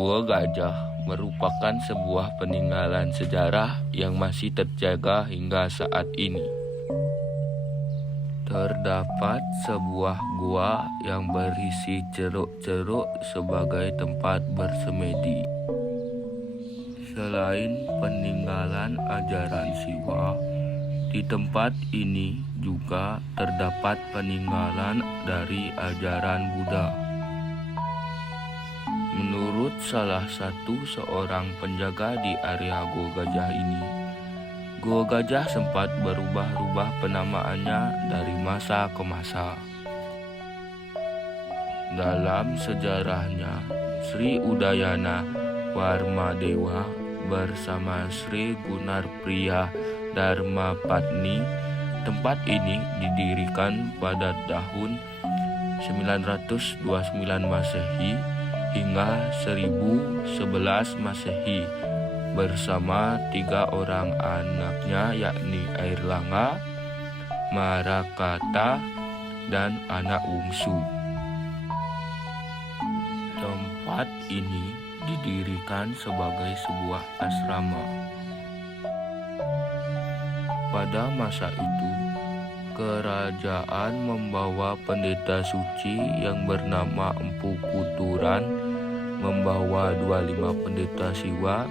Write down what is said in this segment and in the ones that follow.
Gua Gajah merupakan sebuah peninggalan sejarah yang masih terjaga hingga saat ini. Terdapat sebuah gua yang berisi ceruk-ceruk sebagai tempat bersemedi. Selain peninggalan ajaran Siwa, di tempat ini juga terdapat peninggalan dari ajaran Buddha. Menurut salah satu seorang penjaga di area Gua Gajah ini, Gua Gajah sempat berubah-ubah penamaannya dari masa ke masa. Dalam sejarahnya, Sri Udayana Warmadewa bersama Sri Gunarpriya Dharmapatni, tempat ini didirikan pada tahun 929 Masehi hingga 1011 Masehi bersama 3 orang anaknya, yakni Airlangga, Marakata, dan anak bungsu. Tempat ini didirikan sebagai sebuah asrama. Pada masa itu, kerajaan membawa pendeta suci yang bernama Empu Kuturan, membawa 25 pendeta Siwa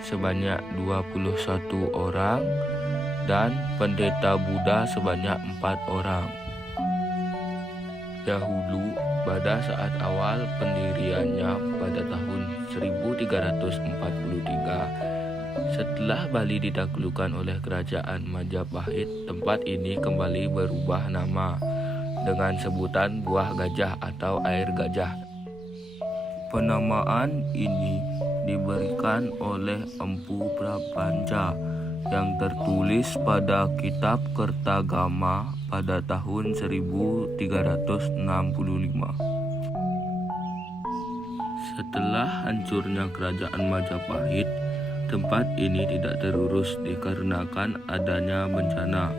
sebanyak 21 orang dan pendeta Buddha sebanyak 4 orang. Dahulu, pada saat awal pendiriannya pada tahun 1343, setelah Bali ditaklukkan oleh kerajaan Majapahit, tempat ini kembali berubah nama dengan sebutan Buah Gajah atau Air Gajah. Penamaan ini diberikan oleh Empu Prapanca yang tertulis pada Kitab Kertagama pada tahun 1365. Setelah hancurnya kerajaan Majapahit, tempat ini tidak terurus dikarenakan adanya bencana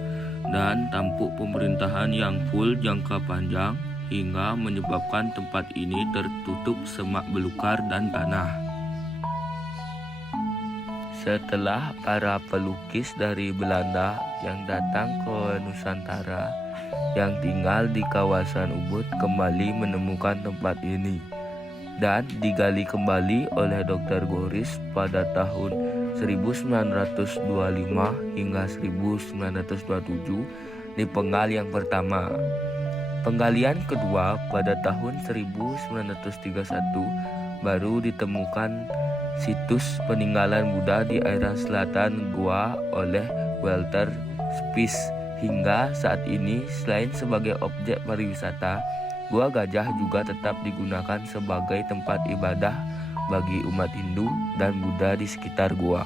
dan tampuk pemerintahan yang full jangka panjang hingga menyebabkan tempat ini tertutup semak belukar dan tanah. Setelah para pelukis dari Belanda yang datang ke Nusantara yang tinggal di kawasan Ubud kembali menemukan tempat ini dan digali kembali oleh Dr. Goris pada tahun 1925 hingga 1927 di penggal yang pertama. Penggalian kedua pada tahun 1931 baru ditemukan situs peninggalan Buddha di area selatan gua oleh Walter Spies. Hingga saat ini, selain sebagai objek pariwisata, Gua Gajah juga tetap digunakan sebagai tempat ibadah bagi umat Hindu dan Buddha di sekitar gua.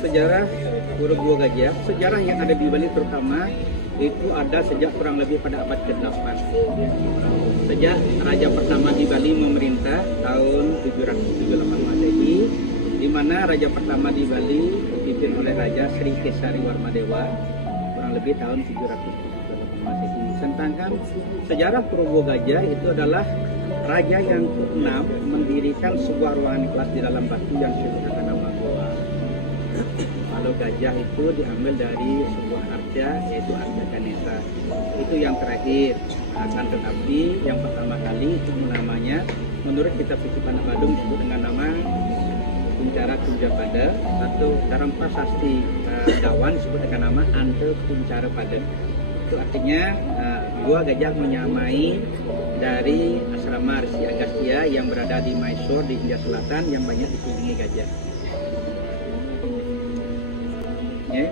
Sejarah Pura Gua Gajah, sejarah yang ada di Bali terutama itu ada sejak kurang lebih pada abad ke-8. Sejak Raja pertama di Bali memerintah tahun 778 Masehi, di mana Raja pertama di Bali dipimpin oleh Raja Sri Kesari Warmadewa kurang lebih tahun 778 Masehi. Sedangkan sejarah Pura Gua Gajah itu adalah raja yang ke-6 mendirikan sebuah ruangan kelas di dalam batu yang diberikan nama Goa. Kalau gajah itu diambil dari sebuah arca, yaitu arca Ganesha. Itu yang terakhir. Akan tetapi yang pertama kali itu namanya menurut kitab suci Panak Badung disebut dengan nama Kuncara Kunjapada, atau dalam prasasti Dawan disebut dengan nama Ante Kuncara Pada. Itu artinya Gua Gajah menyamai dari asrama Rsi Agastya yang berada di Mysore di India Selatan yang banyak dikunjungi gajah. Ya.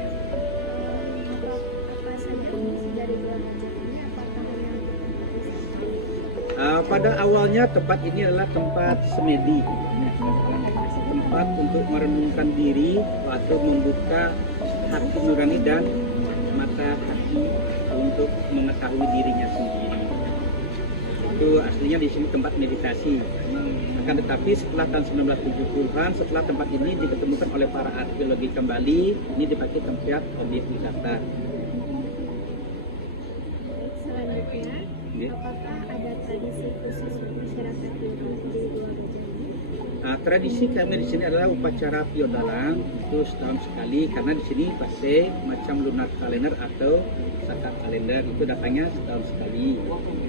Pada awalnya tempat ini adalah tempat semedi, tempat untuk merenungkan diri atau membuka hati nurani dan mata hati untuk mengetahui dirinya sendiri. Itu aslinya di sini tempat meditasi. Akan tetapi setelah tahun 1970-an, setelah tempat ini diketemukan oleh para arkeologi kembali, ini dipakai tempat objek wisata. Selanjutnya, apakah ada Tradisi kami di sini adalah upacara piodalang, itu setahun sekali karena di sini pakai macam lunar kalender atau saka kalender, itu datangnya setahun sekali.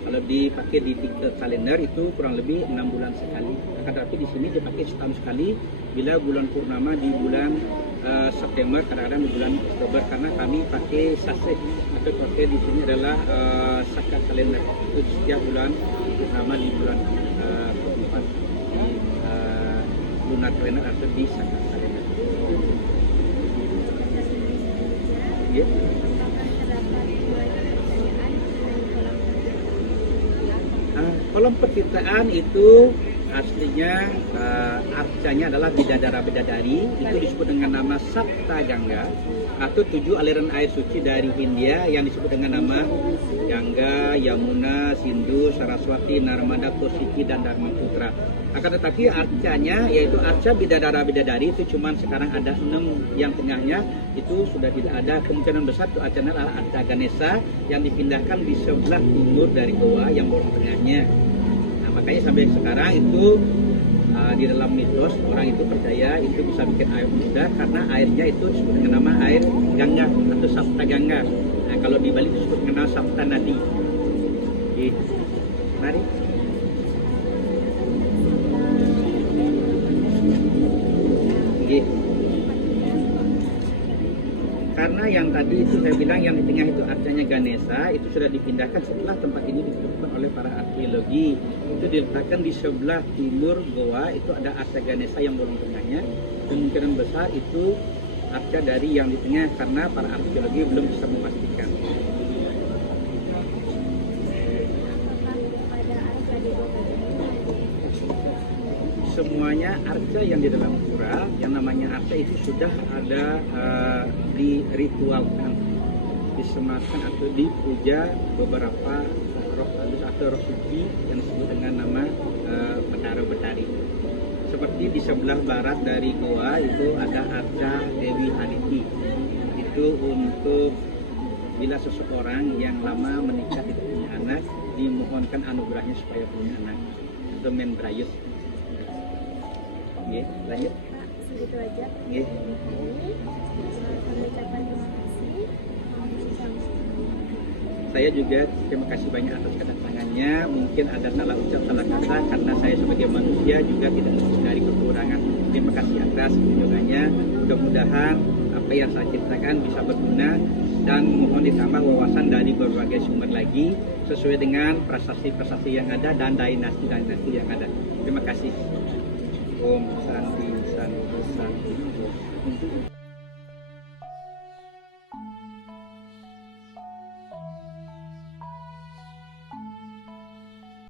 Kalau dipakai di tiga kalender itu kurang lebih 6 bulan sekali. Akan tetapi di sini dipakai setahun sekali bila bulan purnama di bulan September, kadang-kadang di bulan Oktober, karena kami pakai sase atau pakai di sini adalah saka kalender, itu setiap bulan purnama di bulan keempat di lunar kalender atau di saka kalender. Ya. Kolam petirtaan itu aslinya arcanya adalah bidadara-bidadari, itu disebut dengan nama Sapta Gangga atau 7 aliran air suci dari Hindia yang disebut dengan nama Gangga, Yamuna, Sindhu, Saraswati, Narmada, Kosiki, dan Dharmaputra. Akan tetapi arcanya yaitu arca bidadara-bidadari itu cuma sekarang ada 6, yang tengahnya itu sudah tidak ada. Kemungkinan besar itu arcanya adalah arca Ganesha yang dipindahkan di sebelah timur dari goa yang bolong tengahnya. Makanya sampai sekarang itu di dalam mitos orang itu percaya itu bisa bikin air muda karena airnya itu disebut dengan nama air Gangga atau Sapta Gangga. Nah, kalau di Bali disebut dengan Sapta Nadi. Oke. Mari. Oke. Karena yang tadi itu saya bilang yang di tengah itu arcanya Ganesha itu sudah dipindahkan setelah tempat ini ditemukan oleh para arkeologi. Itu diletakkan di sebelah timur goa, itu ada arca Ganesha yang bolong tengahnya. Kemungkinan besar itu arca dari yang di tengah karena para arkeologi belum bisa memastikan. Semuanya arca yang di dalam pura yang namanya arca itu sudah ada diritualkan, disematkan atau dipuja beberapa roh halus atau roh suci yang disebut dengan nama Betara Betari. Seperti di sebelah barat dari goa itu ada arca Dewi Haditi. Itu untuk bila seseorang yang lama menikah tidak punya anak dimohonkan anugerahnya supaya punya anak. Itu Membrayus. Oke, lanjut. Pak, segitu aja. Oke. Kami ucapkan terima kasih. Saya juga terima kasih banyak atas kedatangannya. Mungkin ada salah ucap, salah kata karena saya sebagai manusia juga tidak luput dari kekurangan. Terima kasih atas kunjungannya. Mudah-mudahan apa yang saya ceritakan bisa berguna dan mohon ditambah wawasan dari berbagai sumber lagi sesuai dengan prasasti-prasasti yang ada dan dinasti-dinasti yang ada. Terima kasih. Om Santi Santi Santi.